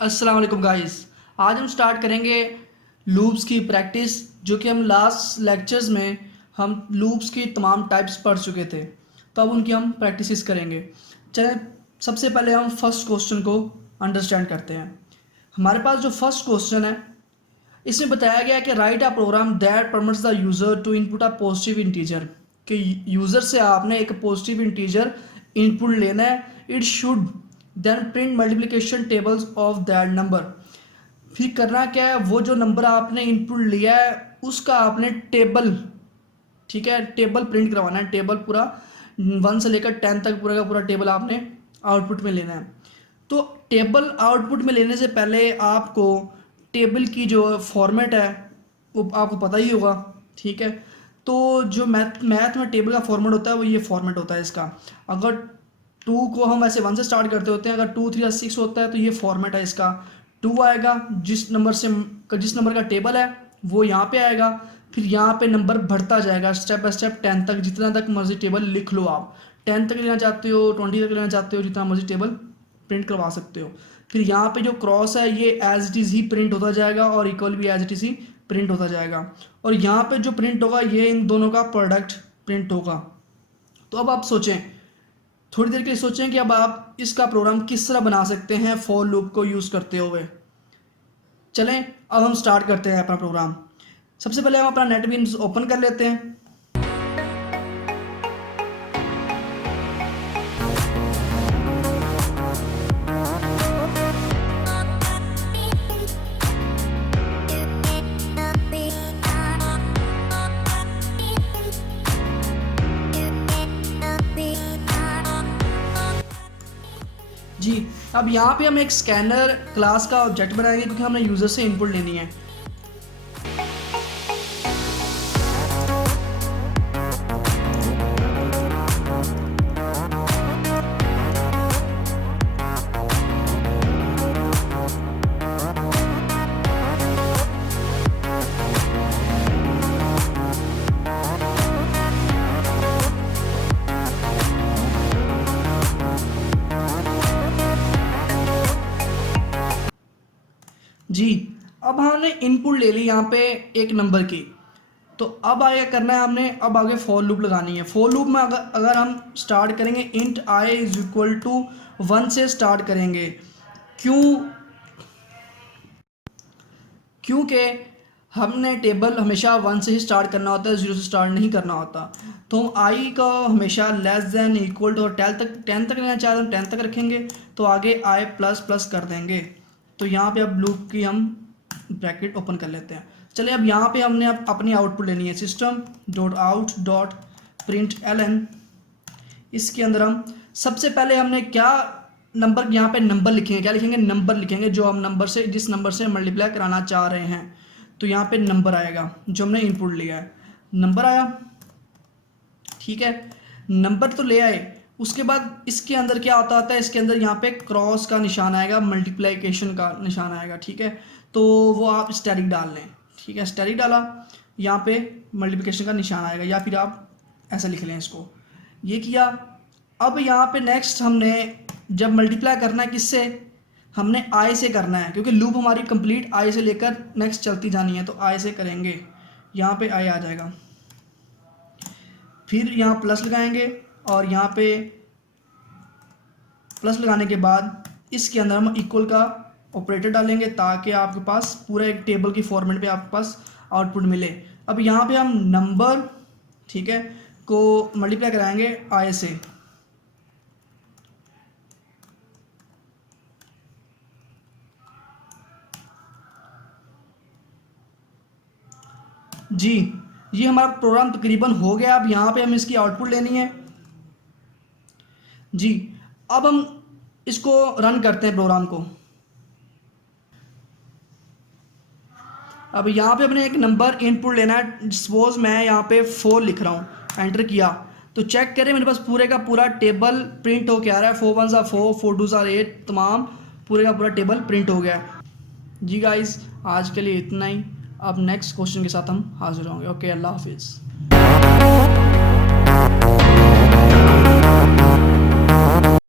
अस्सलाम वालेकुम गाइस। आज हम स्टार्ट करेंगे लूप्स की प्रैक्टिस, जो कि हम लास्ट लेक्चर्स में हम लूप्स की तमाम टाइप्स पढ़ चुके थे। तो अब उनकी हम प्रैक्टिस करेंगे। चलें, सबसे पहले हम फर्स्ट क्वेश्चन को अंडरस्टैंड करते हैं। हमारे पास जो फर्स्ट क्वेश्चन है, इसमें बताया गया है कि write a program that permits the user to input a positive integer, कि यूज़र से आपने एक पॉजिटिव इंटीजर इनपुट लेना है। It should then print multiplication tables of that number. फिर करना क्या है, वो जो नंबर आपने इनपुट लिया है उसका आपने टेबल, ठीक है, टेबल प्रिंट करवाना है। टेबल पूरा 1 से लेकर 10 तक पूरा का पूरा टेबल आपने आउटपुट में लेना है। तो टेबल आउटपुट में लेने से पहले आपको टेबल की जो फॉर्मेट है वो आपको पता ही होगा, ठीक है। तो जो मैथ में टेबल का फॉर्मेट होता है वो ये फॉर्मेट होता है इसका। अगर 2 को हम ऐसे 1 से स्टार्ट करते होते हैं, अगर 2 3 या 6 होता है तो ये फॉर्मेट है इसका। 2 आएगा, जिस नंबर का टेबल है वो यहाँ पे आएगा। फिर यहाँ पे नंबर बढ़ता जाएगा स्टेप बाय स्टेप 10 तक, जितना तक मर्जी टेबल लिख लो आप। 10 तक लेना चाहते हो, 20 तक लेना चाहते हो, जितना मर्जी टेबल प्रिंट करवा सकते हो। फिर यहाँ पे जो क्रॉस है ये एज इट इज़ ही प्रिंट होता जाएगा और इक्वल भी एज इट इज़ ही प्रिंट होता जाएगा। और यहाँ पे जो प्रिंट होगा ये इन दोनों का प्रोडक्ट प्रिंट होगा। तो अब आप सोचें, थोड़ी देर के लिए सोचें कि अब आप इसका प्रोग्राम किस तरह बना सकते हैं फॉर लूप को यूज़ करते हुए। चलें, अब हम स्टार्ट करते हैं अपना प्रोग्राम। सबसे पहले हम अपना नेटबीन्स ओपन कर लेते हैं। जी, अब यहाँ पे हम एक स्कैनर क्लास का ऑब्जेक्ट बनाएंगे क्योंकि हमने यूज़र से इनपुट लेनी है। जी, अब हमने इनपुट ले ली यहाँ पे एक नंबर की। तो अब आगे करना है हमने, अब आगे फॉर लूप लगानी है। फॉर लूप में अगर हम स्टार्ट करेंगे int i is equal to 1 से स्टार्ट करेंगे। क्योंकि हमने टेबल हमेशा 1 से ही स्टार्ट करना होता है, 0 से स्टार्ट नहीं करना होता। तो हम i का हमेशा लेस देन इक्वल टू और 10 तक लेना चाहते हैं, 10 तक रखेंगे। तो आगे i प्लस प्लस कर देंगे। तो यहाँ पे अब लूप की हम ब्रैकेट ओपन कर लेते हैं। चलिए, अब यहाँ पे हमने अब अपनी आउटपुट लेनी है। System dot out dot print ln। इसके अंदर हम सबसे पहले हमने क्या नंबर, यहाँ पे नंबर लिखेंगे। क्या लिखेंगे? नंबर लिखेंगे, जो हम नंबर से, जिस नंबर से मल्टीप्लाई कराना चाह रहे हैं। तो यहाँ पे नंबर आएगा जो हमने इनपुट लिया है। नंबर आया, ठीक है, नंबर तो ले आए। उसके बाद इसके अंदर क्या होता है, इसके अंदर यहाँ पे क्रॉस का निशान आएगा, मल्टीप्लिकेशन का निशान आएगा, ठीक है। तो वो आप स्टैटिक डाल लें, ठीक है। स्टैटिक डाला, यहाँ पे मल्टीप्लिकेशन का निशान आएगा, या फिर आप ऐसा लिख लें इसको। ये किया। अब यहाँ पे नेक्स्ट हमने जब मल्टीप्लाई करना है किससे, हमने i से करना है, क्योंकि लूप हमारी कंप्लीट i से लेकर नेक्स्ट चलती जानी है। तो i से करेंगे, यहाँ पे i आ जाएगा। फिर यहाँ प्लस लगाएंगे और यहाँ पे प्लस लगाने के बाद इसके अंदर हम इक्वल का ऑपरेटर डालेंगे, ताकि आपके पास पूरा एक टेबल की फॉर्मेट पे आपके पास आउटपुट मिले। अब यहाँ पे हम नंबर, ठीक है, को मल्टीप्लाई कराएंगे i से। जी, ये हमारा प्रोग्राम तकरीबन हो गया। अब यहाँ पे हम इसकी आउटपुट लेनी है। जी, अब हम इसको रन करते हैं प्रोग्राम को। अब यहाँ पे अपने एक नंबर इनपुट लेना है। सपोज मैं यहाँ पे 4 लिख रहा हूँ, एंटर किया तो चेक करें मेरे पास पूरे का पूरा टेबल प्रिंट होके आ रहा है। 4 1 4, 4 2 8, तमाम पूरे का पूरा टेबल प्रिंट हो गया है। जी गाइस, आज के लिए इतना ही। अब नेक्स्ट क्वेश्चन के साथ हम हाजिर होंगे। ओके, अल्लाह हाफिज़।